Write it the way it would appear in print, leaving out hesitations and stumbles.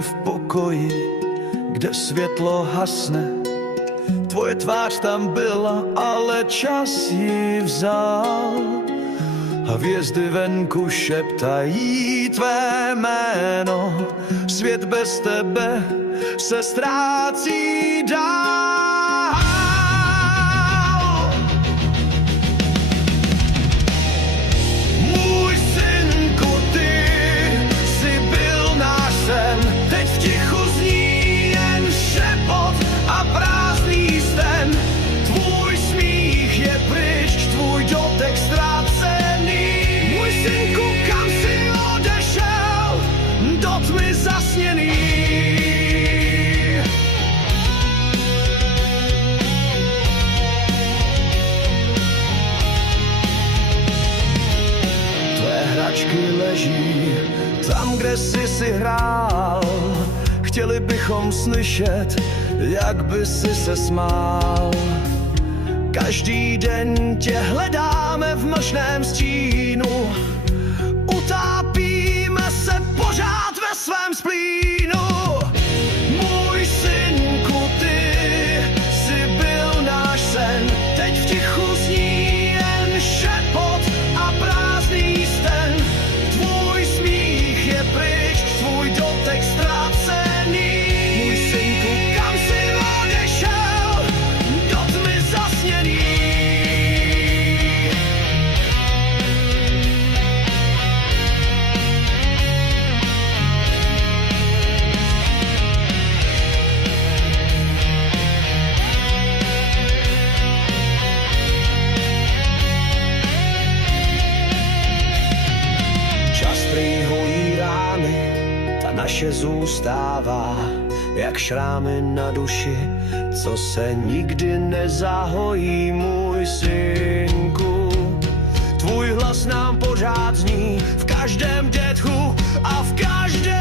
jsme v pokoji, kde světlo hasne. Tvoje tvář tam byla, ale čas ji vzal. A hvězdy venku šeptají tvé jméno. Svět bez tebe se ztrácí dál. Můj synku, ty jsi byl náš sen. Teď v tichu zní jen šepot a prázdný sten. Tvůj smích je pryč, tvůj dotek ztracený. Můj synku, kam jsi odešel, do tmy zasněný. Tvé hračky leží tam, kde jsi si hrál. Chtěli bychom slyšet, jak by si se smál. Každý den tě hledáme v mlčném stínu. Utápíme se pořád ve svém splínu. Můj synku, ty jsi byl náš sen. Teď v tichu zní jen šepot a prázdný sten. Tvůj smích je pryč, tvůj dotek ztracený. Můj synku, kam jsi odešel, do tmy zasněný. Čas prý hojí rány, ta naše zůstává jak šrámy na duši, co se nikdy nezahojí. Můj synku, tvůj hlas nám pořád zní v každém dětku a v každém